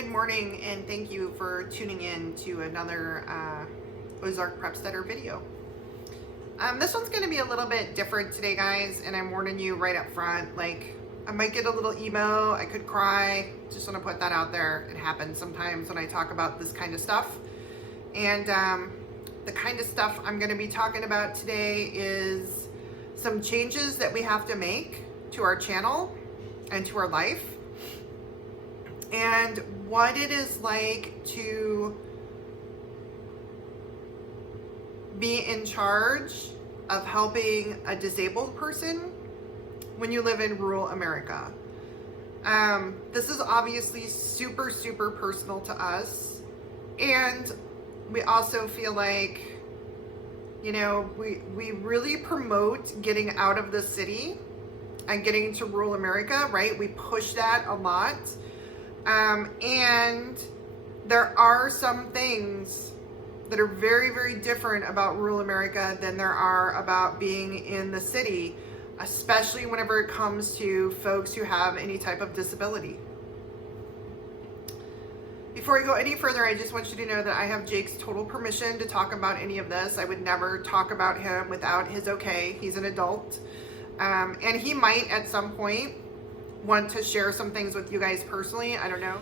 Good morning, and thank you for tuning in to another Ozark Prepsteader video. This one's going to be a little bit different today, guys, and I'm warning you right up front. Like, I might get a little emo, I could cry. Just want to put that out there. It happens sometimes when I talk about this kind of stuff. And the kind of stuff I'm going to be talking about today is some changes that we have to make to our channel and to our life, and what it is like to be in charge of helping a disabled person when you live in rural America. This is obviously super, super personal to us, and we also feel like, you know, we really promote getting out of the city and getting to rural America, right? We push that a lot. And there are some things that are very, very different about rural America than there are about being in the city, especially whenever it comes to folks who have any type of disability. Before I go any further, I just want you to know that I have Jake's total permission to talk about any of this. I would never talk about him without his okay. He's an adult. And he might at some point want to share some things with you guys personally. I don't know.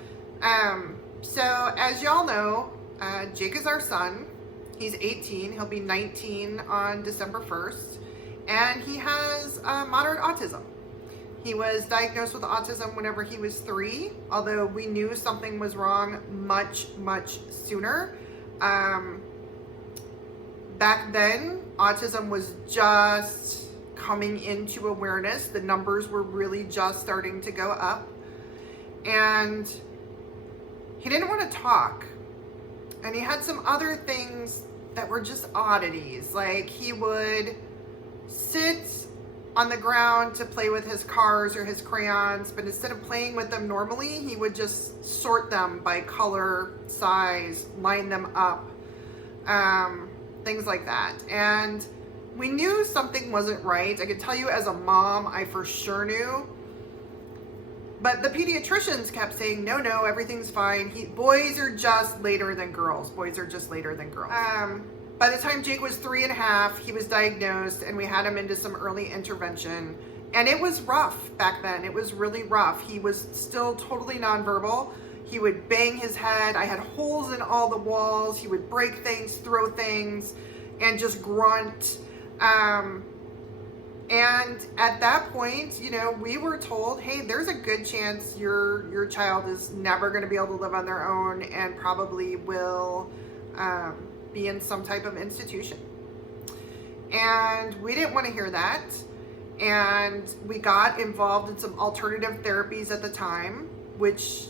So as y'all know, Jake is our son. He's 18. He'll be 19 on December 1st. And he has moderate autism. He was diagnosed with autism whenever he was 3, although we knew something was wrong much, much sooner. Back then, autism was just coming into awareness. The numbers were really just starting to go up, and he didn't want to talk, and he had some other things that were just oddities. Like, he would sit on the ground to play with his cars or his crayons, but instead of playing with them normally, he would just sort them by color, size, line them up, things like that. And we knew something wasn't right. I could tell you as a mom, I for sure knew. But the pediatricians kept saying, no, everything's fine. Boys are just later than girls. Boys are just later than girls. By the time Jake was 3.5, he was diagnosed, and we had him into some early intervention. And it was rough back then. It was really rough. He was still totally nonverbal. He would bang his head. I had holes in all the walls. He would break things, throw things, and just grunt. And at that point, you know, we were told, hey, there's a good chance your child is never going to be able to live on their own and probably will be in some type of institution. And we didn't want to hear that. And we got involved in some alternative therapies at the time, which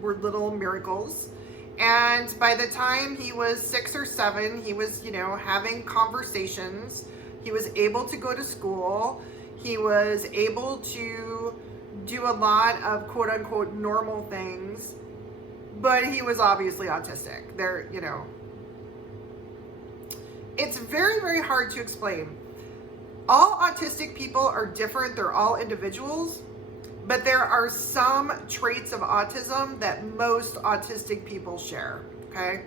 were little miracles. And by the time he was 6 or 7, he was, you know, having conversations. He was able to go to school. He was able to do a lot of quote unquote normal things, but he was obviously autistic. There, you know, it's very, very hard to explain. All autistic people are different. They're all individuals, but there are some traits of autism that most autistic people share, okay?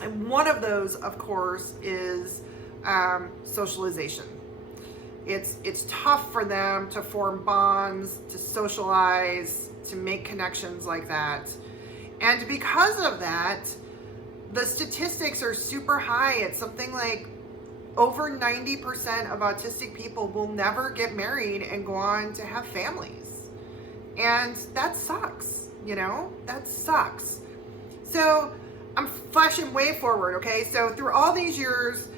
And one of those, of course, is socialization. It's tough for them to form bonds, to socialize, to make connections like that. And because of that, the statistics are super high. It's something like over 90% of autistic people will never get married and go on to have families. And that sucks, you know? That sucks. So I'm flashing way forward, okay? So through all these years,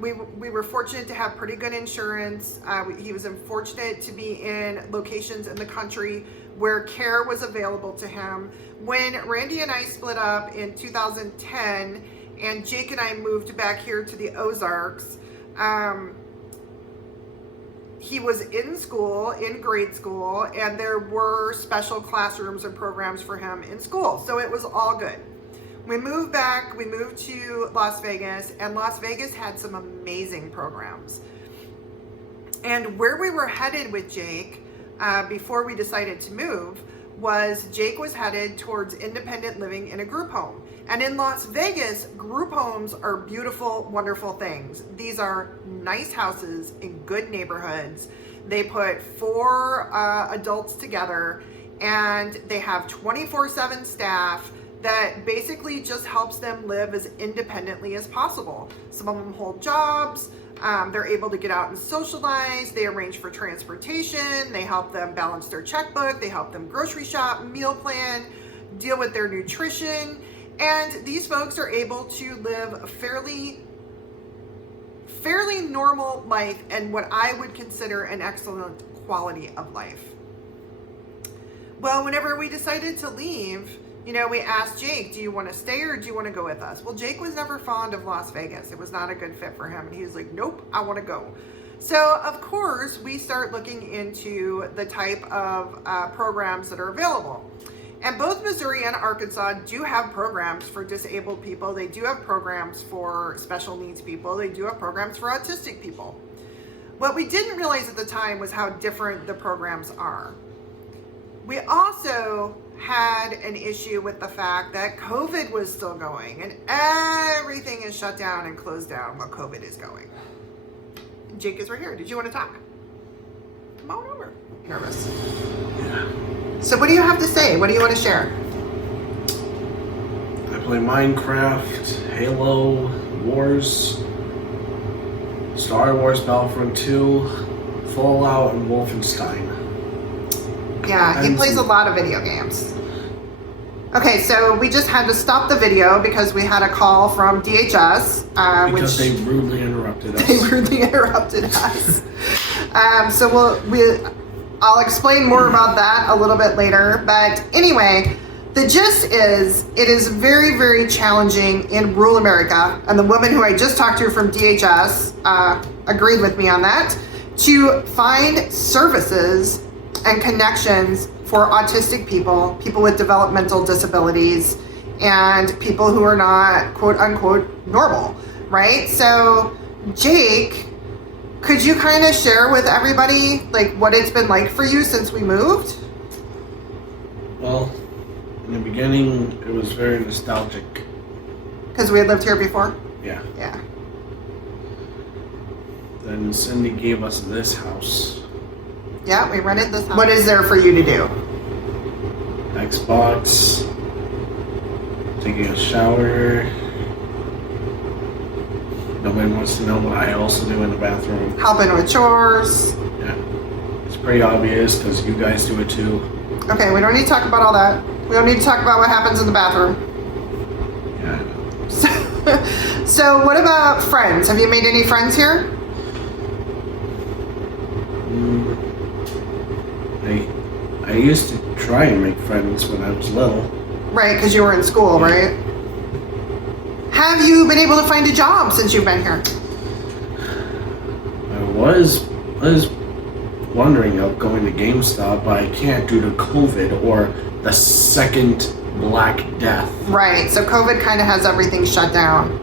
we were fortunate to have pretty good insurance. He was unfortunate to be in locations in the country where care was available to him. When Randy and I split up in 2010 and Jake and I moved back here to the Ozarks, he was in school, in grade school, and there were special classrooms and programs for him in school. So it was all good. We moved back, we moved to Las Vegas, and Las Vegas had some amazing programs. And where we were headed with Jake, before we decided to move, was Jake was headed towards independent living in a group home. And in Las Vegas, group homes are beautiful, wonderful things. These are nice houses in good neighborhoods. They put 4 adults together, and they have 24/7 staff that basically just helps them live as independently as possible. Some of them hold jobs. They're able to get out and socialize. They arrange for transportation. They help them balance their checkbook. They help them grocery shop, meal plan, deal with their nutrition. And these folks are able to live a fairly normal life and what I would consider an excellent quality of life. Well, whenever we decided to leave, we asked Jake, do you want to stay or do you want to go with us? Well, Jake was never fond of Las Vegas. It was not a good fit for him. And he was like, nope, I want to go. So, of course, we start looking into the type of programs that are available. And both Missouri and Arkansas do have programs for disabled people. They do have programs for special needs people. They do have programs for autistic people. What we didn't realize at the time was how different the programs are. We also had an issue with the fact that COVID was still going and everything is shut down and closed down while COVID is going. Jake is right here. Did you want to talk? Come on over. Nervous. Yeah. So what do you have to say? What do you want to share? I play Minecraft, Halo, Wars, Star Wars Battlefront 2, Fallout, and Wolfenstein. Yeah, he plays a lot of video games. Okay, so we just had to stop the video because we had a call from DHS. Because they rudely interrupted us. They rudely interrupted us. I'll explain more about that a little bit later. But anyway, the gist is, it is very, very challenging in rural America. And the woman who I just talked to from DHS agreed with me on that, to find services and connections for autistic people, people with developmental disabilities, and people who are not quote unquote normal, right? So Jake, could you kind of share with everybody like what it's been like for you since we moved? Well, in the beginning, it was very nostalgic. Because we had lived here before? Yeah. Yeah. Then Cindy gave us this house. Yeah, we rented this house. What is there for you to do? Xbox, taking a shower. Nobody wants to know what I also do in the bathroom. Helping with chores. Yeah. It's pretty obvious because you guys do it too. Okay, we don't need to talk about all that. We don't need to talk about what happens in the bathroom. Yeah, I know. So what about friends? Have you made any friends here? I used to try and make friends when I was little. Right, because you were in school, right? Have you been able to find a job since you've been here? I was wondering of going to GameStop, but I can't due to COVID or the second Black Death. Right, so COVID kind of has everything shut down.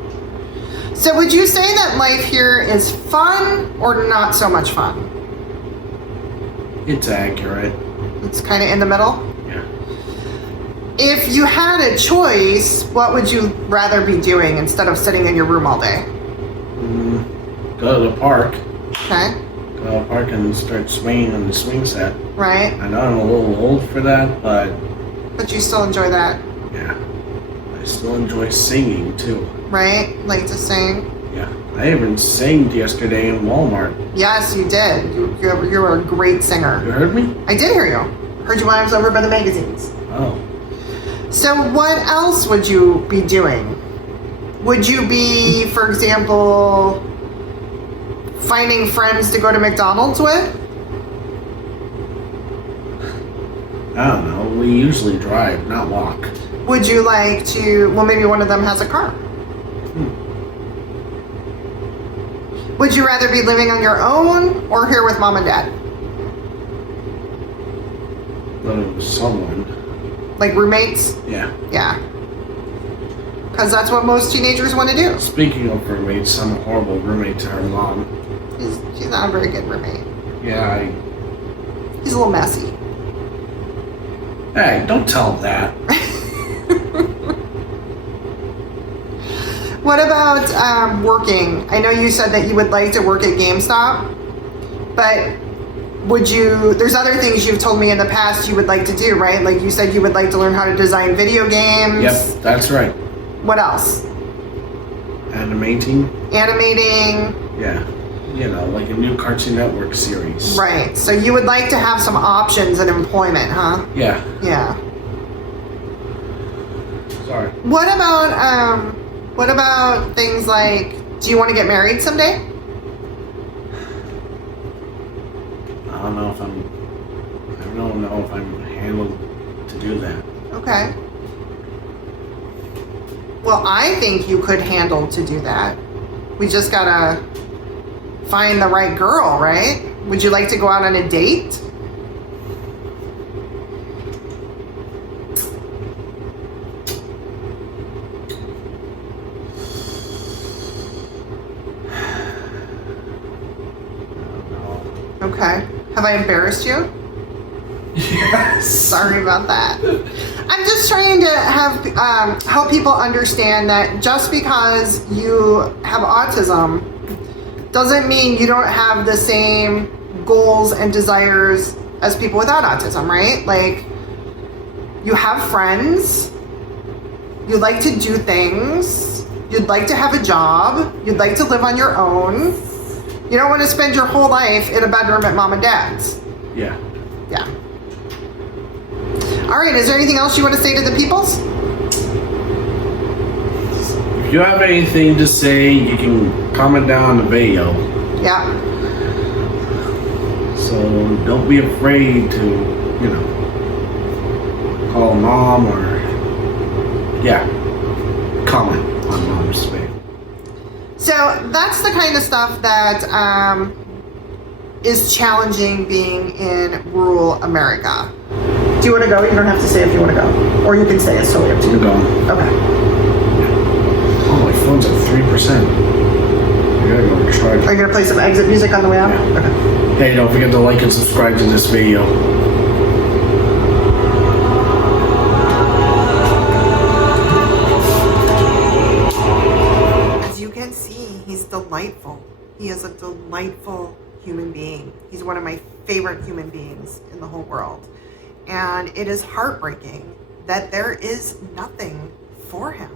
So would you say that life here is fun or not so much fun? It's accurate. It's kind of in the middle? Yeah. If you had a choice, what would you rather be doing instead of sitting in your room all day? Go to the park. Okay. Go to the park and start swinging on the swing set. Right. I know I'm a little old for that, but you still enjoy that? yeah. I still enjoy singing too. Right? Like to sing? Yeah. I even sang yesterday in Walmart. Yes, you did. You were a great singer. You heard me? I did hear you. Heard you when I was over by the magazines. Oh. So what else would you be doing? Would you be, for example, finding friends to go to McDonald's with? I don't know. We usually drive, not walk. Would you like to, well, maybe one of them has a car. Would you rather be living on your own or here with mom and dad? Living with someone. Like roommates? Yeah. Yeah. Because that's what most teenagers want to do. Speaking of roommates, I'm a horrible roommate to her mom. She's not a very good roommate. Yeah, He's a little messy. Hey, don't tell him that. What about working? I know you said that you would like to work at GameStop, but there's other things you've told me in the past you would like to do, right? Like you said you would like to learn how to design video games. Yep, that's right. What else? Animating. Yeah. Like a new Cartoon Network series. Right. So you would like to have some options in employment, huh? Yeah. Yeah. Sorry. What about things like, do you want to get married someday? I don't know if I'm handled to do that. Okay. Well, I think you could handle to do that. We just gotta find the right girl, right? Would you like to go out on a date? Okay. Have I embarrassed you? Yes. Sorry about that. I'm just trying to help people understand that just because you have autism doesn't mean you don't have the same goals and desires as people without autism, right? Like, you have friends, you like to do things, you'd like to have a job, you'd like to live on your own. You don't want to spend your whole life in a bedroom at mom and dad's. Yeah. Yeah. All right, is there anything else you want to say to the peoples? If you have anything to say, you can comment down on the video. Yeah. So don't be afraid to, call mom or, comment on mom's video. So that's the kind of stuff that is challenging being in rural America. Do you want to go? You don't have to say if you want to go. Or you can say it's totally up to you. I'm going. Okay. Oh, my phone's at 3%. I gotta go charge. Are you going to play some exit music on the way out? Yeah. Okay. Hey, don't forget to like and subscribe to this video. As you can see, he's delightful. He is a delightful human being. He's one of my favorite human beings in the whole world. And it is heartbreaking that there is nothing for him.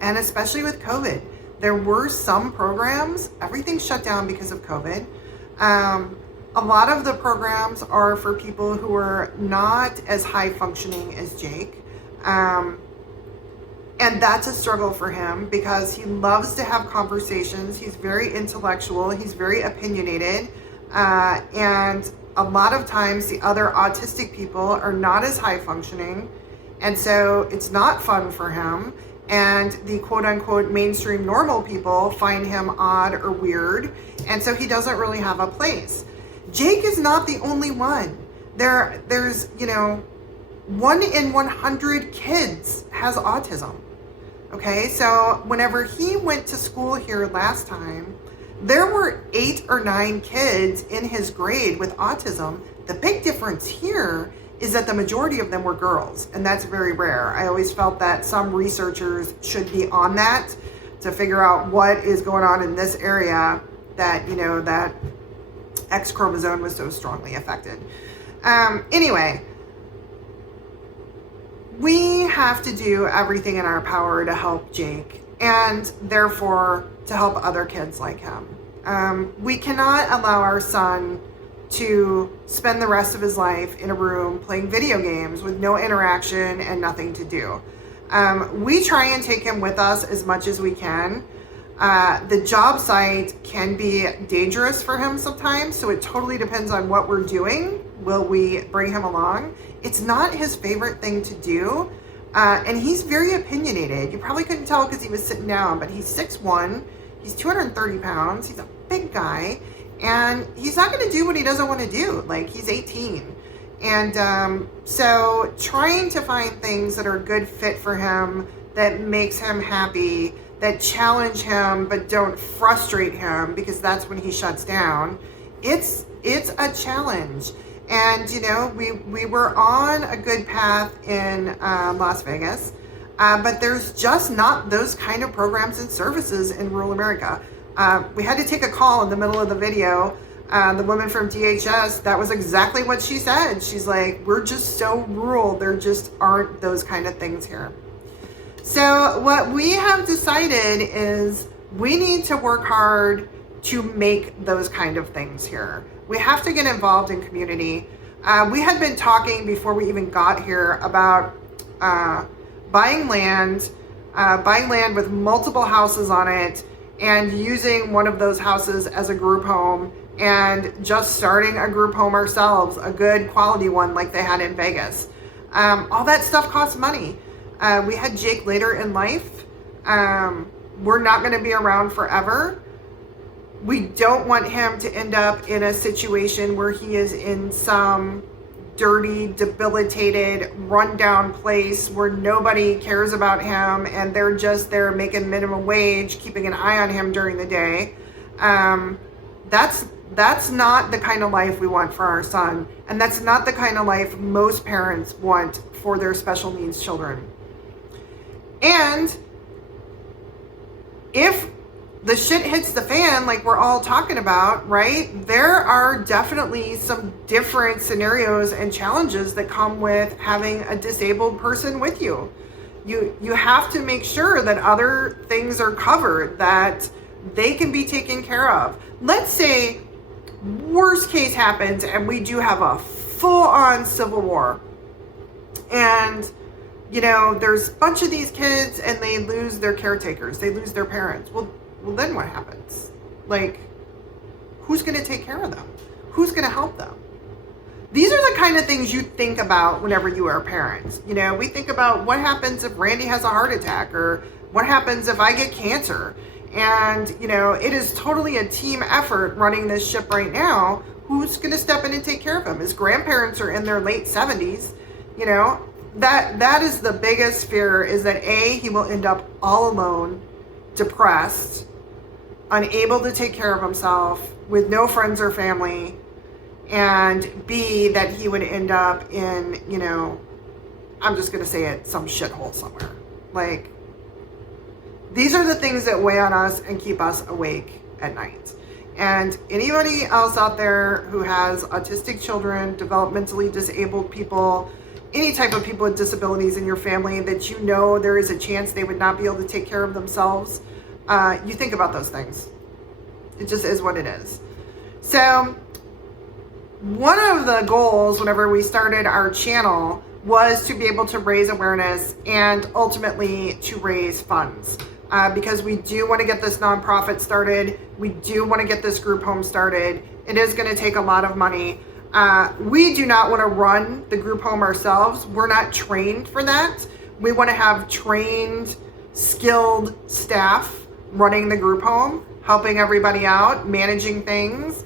And especially with COVID, there were some programs, everything shut down because of COVID. A lot of the programs are for people who are not as high functioning as Jake. And that's a struggle for him because he loves to have conversations. He's very intellectual. He's very opinionated. And a lot of times the other autistic people are not as high functioning. And so it's not fun for him. And the quote unquote mainstream normal people find him odd or weird. And so he doesn't really have a place. Jake is not the only one. There's 1 in 100 kids has autism. Okay, so whenever he went to school here last time, there were 8 or 9 kids in his grade with autism. The big difference here is that the majority of them were girls, and that's very rare. I always felt that some researchers should be on that to figure out what is going on in this area that, that X chromosome was so strongly affected. Anyway, we have to do everything in our power to help Jake and therefore to help other kids like him. We cannot allow our son to spend the rest of his life in a room playing video games with no interaction and nothing to do. We try and take him with us as much as we can. The job site can be dangerous for him sometimes, so it totally depends on what we're doing. Will we bring him along? It's not his favorite thing to do, and he's very opinionated. You probably couldn't tell because he was sitting down, but he's 6'1", he's 230 pounds, he's a big guy, and he's not going to do what he doesn't want to do. Like, he's 18. And so trying to find things that are a good fit for him, that makes him happy, that challenge him but don't frustrate him, because that's when he shuts down. It's a challenge. And, we were on a good path in Las Vegas, but there's just not those kind of programs and services in rural America. We had to take a call in the middle of the video. The woman from DHS, that was exactly what she said. She's like, we're just so rural. There just aren't those kind of things here. So what we have decided is we need to work hard to make those kind of things here. We have to get involved in community. We had been talking before we even got here about buying land with multiple houses on it and using one of those houses as a group home and just starting a group home ourselves, a good quality one like they had in Vegas. All that stuff costs money. We had Jake later in life. We're not going to be around forever. We don't want him to end up in a situation where he is in some dirty, debilitated, rundown place where nobody cares about him and they're just there making minimum wage, keeping an eye on him during the day. That's not the kind of life we want for our son. And that's not the kind of life most parents want for their special needs children. And if the shit hits the fan like we're all talking about, right? There are definitely some different scenarios and challenges that come with having a disabled person with you. You have to make sure that other things are covered, that they can be taken care of. Let's say worst case happens and we do have a full-on civil war. And there's a bunch of these kids and they lose their caretakers, they lose their parents. Well, then what happens? Like, who's going to take care of them? Who's going to help them? These are the kind of things you think about whenever you are a parent. We think about what happens if Randy has a heart attack, or what happens if I get cancer. And, it is totally a team effort running this ship right now. Who's going to step in and take care of him? His grandparents are in their late 70s. That is the biggest fear, is that A, he will end up all alone, depressed, unable to take care of himself, with no friends or family, and B, that he would end up in, I'm just going to say it, some shithole somewhere. Like, these are the things that weigh on us and keep us awake at night. And anybody else out there who has autistic children, developmentally disabled people, any type of people with disabilities in your family that there is a chance they would not be able to take care of themselves, you think about those things. It just is what it is. So one of the goals whenever we started our channel was to be able to raise awareness and ultimately to raise funds, because we do want to get this nonprofit started. We do want to get this group home started. It is going to take a lot of money. We do not want to run the group home ourselves. We're not trained for that. We want to have trained, skilled staff running the group home, helping everybody out, managing things.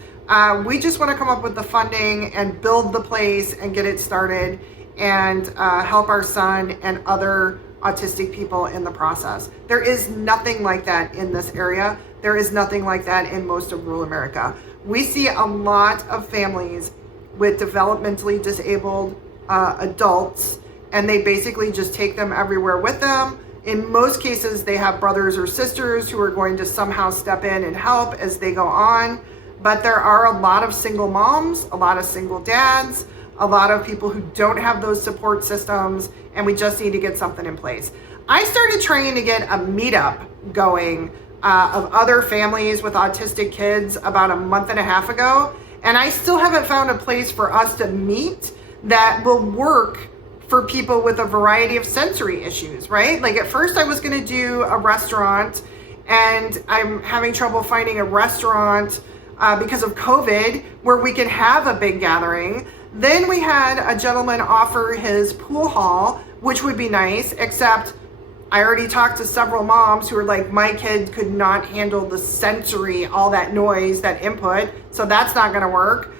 We just want to come up with the funding and build the place and get it started and help our son and other autistic people in the process. There is nothing like that in this area. There is nothing like that in most of rural America. We see a lot of families with developmentally disabled adults, and they basically just take them everywhere with them. In most cases, they have brothers or sisters who are going to somehow step in and help as they go on. But there are a lot of single moms, a lot of single dads, a lot of people who don't have those support systems, and we just need to get something in place. I started trying to get a meetup going of other families with autistic kids about a month and a half ago, and I still haven't found a place for us to meet that will work for people with a variety of sensory issues, right? Like at first I was gonna do a restaurant, and I'm having trouble finding a restaurant because of COVID where we can have a big gathering. Then we had a gentleman offer his pool hall, which would be nice, except I already talked to several moms who are like, my kid could not handle the sensory, all that noise, that input, so that's not gonna work.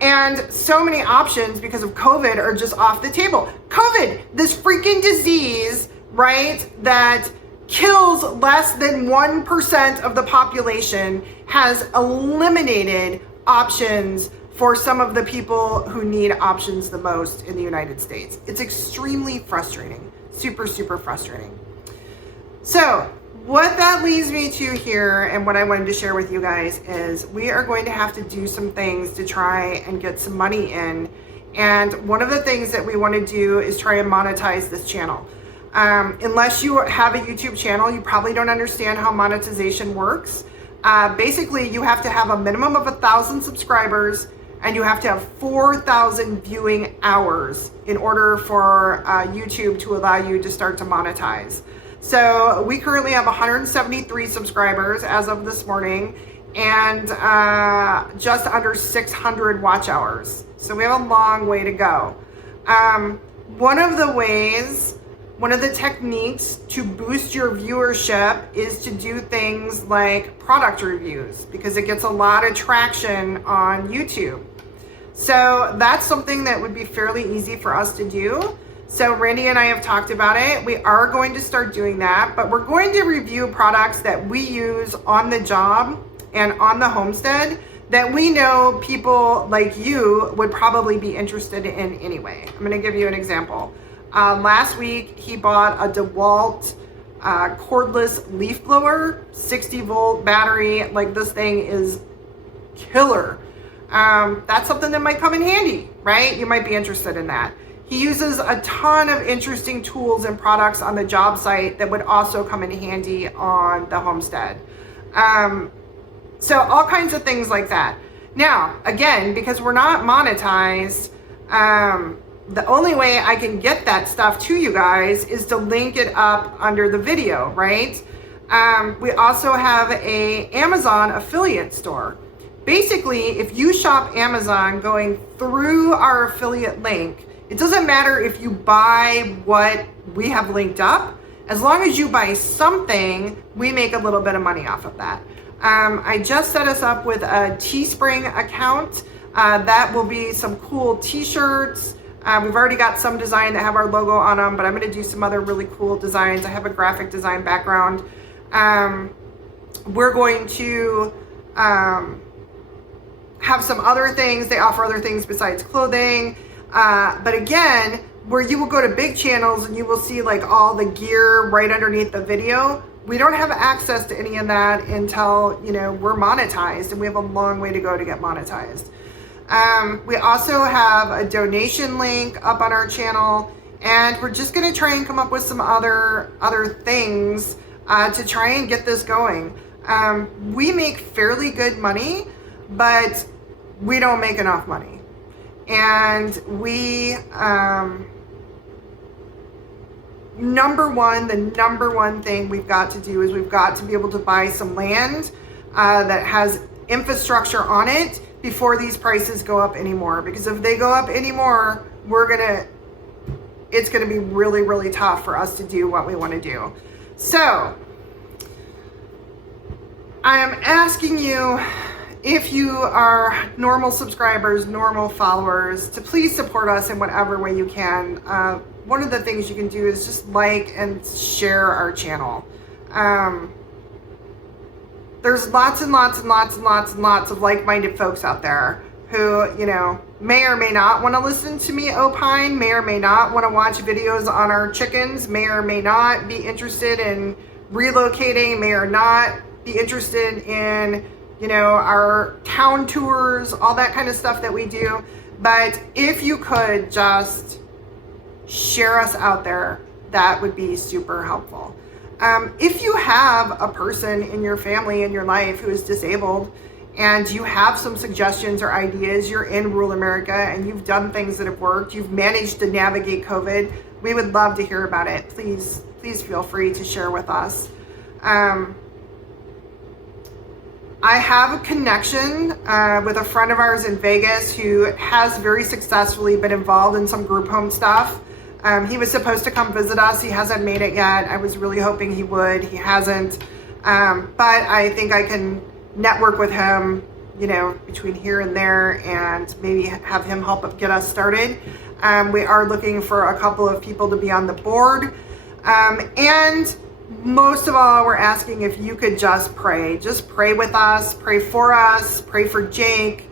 And so many options because of COVID are just off the table. COVID, this freaking disease, right, that kills less than 1% of the population, has eliminated options for some of the people who need options the most in the United States. It's extremely frustrating, super, super frustrating. So what that leads me to here, and what I wanted to share with you guys, is we are going to have to do some things to try and get some money in. And one of the things that we want to do is try and monetize this channel. Unless you have a YouTube channel, you probably don't understand how monetization works. Basically, you have to have a minimum of 1,000 subscribers, and you have to have 4,000 viewing hours in order for YouTube to allow you to start to monetize. So we currently have 173 subscribers as of this morning, and just under 600 watch hours. So we have a long way to go. One of the techniques to boost your viewership is to do things like product reviews, because it gets a lot of traction on YouTube. So that's something that would be fairly easy for us to do. So Randy and I have talked about it. We are going to start doing that, but we're going to review products that we use on the job and on the homestead that we know people like you would probably be interested in anyway. I'm going to give you an example. Last week, he bought a DeWalt cordless leaf blower, 60-volt battery. Like, this thing is killer. That's something that might come in handy, right? You might be interested in that. He uses a ton of interesting tools and products on the job site that would also come in handy on the homestead. So all kinds of things like that. Now, again, because we're not monetized, the only way I can get that stuff to you guys is to link it up under the video, right? We also have a Amazon affiliate store. Basically, if you shop Amazon going through our affiliate link, it doesn't matter if you buy what we have linked up. As long as you buy something, we make a little bit of money off of that. I just set us up with a Teespring account. That will be some cool t-shirts. We've already got some design that have our logo on them, but I'm going to do some other really cool designs. I have a graphic design background. We're going to have some other things. They offer other things besides clothing. But again, where you will go to big channels and you will see like all the gear right underneath the video, we don't have access to any of that until, we're monetized, and we have a long way to go to get monetized. We also have a donation link up on our channel, and we're just going to try and come up with some other things to try and get this going. We make fairly good money, but we don't make enough money. And we, the number one thing we've got to do is we've got to be able to buy some land that has infrastructure on it before these prices go up anymore. Because if they go up anymore, it's gonna be really, really tough for us to do what we want to do. So I am asking you, if you are normal subscribers, normal followers, to please support us in whatever way you can. One of the things you can do is just like and share our channel. There's lots and lots and lots and lots and lots of like-minded folks out there who, may or may not want to listen to me opine, may or may not want to watch videos on our chickens, may or may not be interested in relocating, may or not be interested in our town tours, all that kind of stuff that we do. But if you could just share us out there, that would be super helpful. If you have a person in your family, in your life, who is disabled, and you have some suggestions or ideas, you're in rural America and you've done things that have worked, you've managed to navigate COVID, we would love to hear about it. Please feel free to share with us. I have a connection with a friend of ours in Vegas who has very successfully been involved in some group home stuff. He was supposed to come visit us. He hasn't made it yet. I was really hoping he would. He hasn't. But I think I can network with him, between here and there, and maybe have him help get us started. We are looking for a couple of people to be on the board. And most of all, we're asking if you could just pray with us, pray for us, pray for Jake.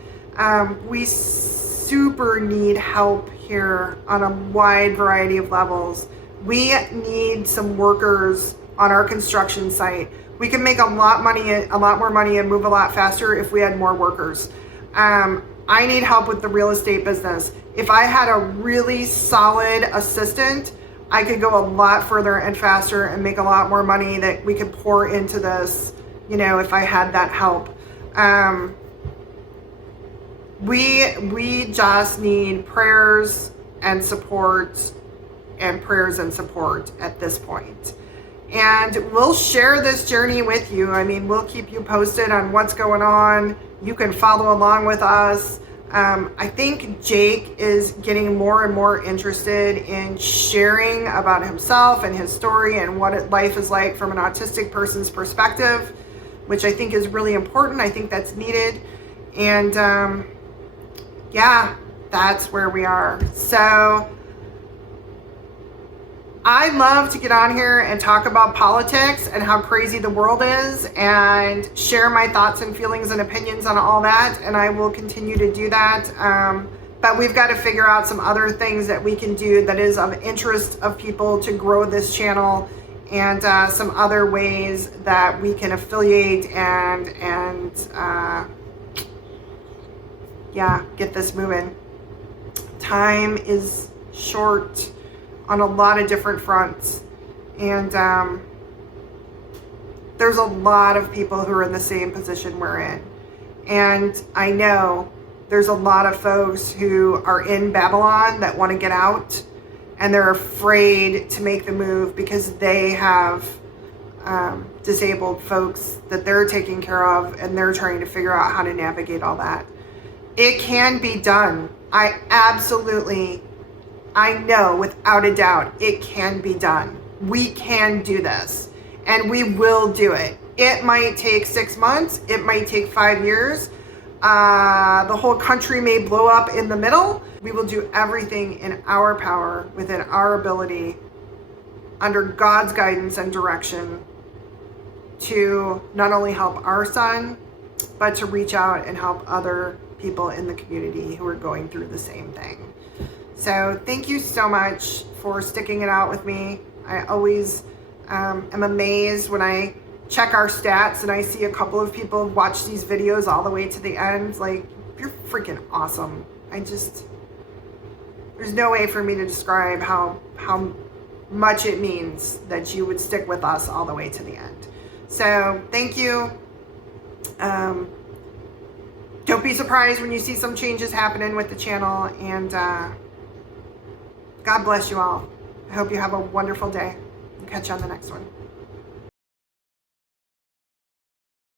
We super need help here on a wide variety of levels. We need some workers on our construction site. We can make a lot more money and move a lot faster if we had more workers. I need help with the real estate business. If I had a really solid assistant, I could go a lot further and faster and make a lot more money that we could pour into this, if I had that help. We just need prayers and support at this point. And we'll share this journey with you. I mean, we'll keep you posted on what's going on. You can follow along with us. I think Jake is getting more and more interested in sharing about himself and his story and what life is like from an autistic person's perspective, which I think is really important. I think that's needed. And yeah, that's where we are. So I love to get on here and talk about politics and how crazy the world is and share my thoughts and feelings and opinions on all that. And I will continue to do that. But we've got to figure out some other things that we can do that is of interest of people to grow this channel, and some other ways that we can affiliate and get this moving. Time is short on a lot of different fronts, and there's a lot of people who are in the same position we're in, and I know there's a lot of folks who are in Babylon that want to get out, and they're afraid to make the move because they have disabled folks that they're taking care of, and they're trying to figure out how to navigate all that. It can be done. I know without a doubt it can be done. We can do this, and we will do it. It might take 6 months. It might take 5 years. The whole country may blow up in the middle. We will do everything in our power, within our ability, under God's guidance and direction, to not only help our son, but to reach out and help other people in the community who are going through the same thing. So thank you so much for sticking it out with me. I always am amazed when I check our stats and I see a couple of people watch these videos all the way to the end. Like, you're freaking awesome. There's no way for me to describe how much it means that you would stick with us all the way to the end. So thank you. Don't be surprised when you see some changes happening with the channel, and God bless you all. I hope you have a wonderful day. I'll catch you on the next one.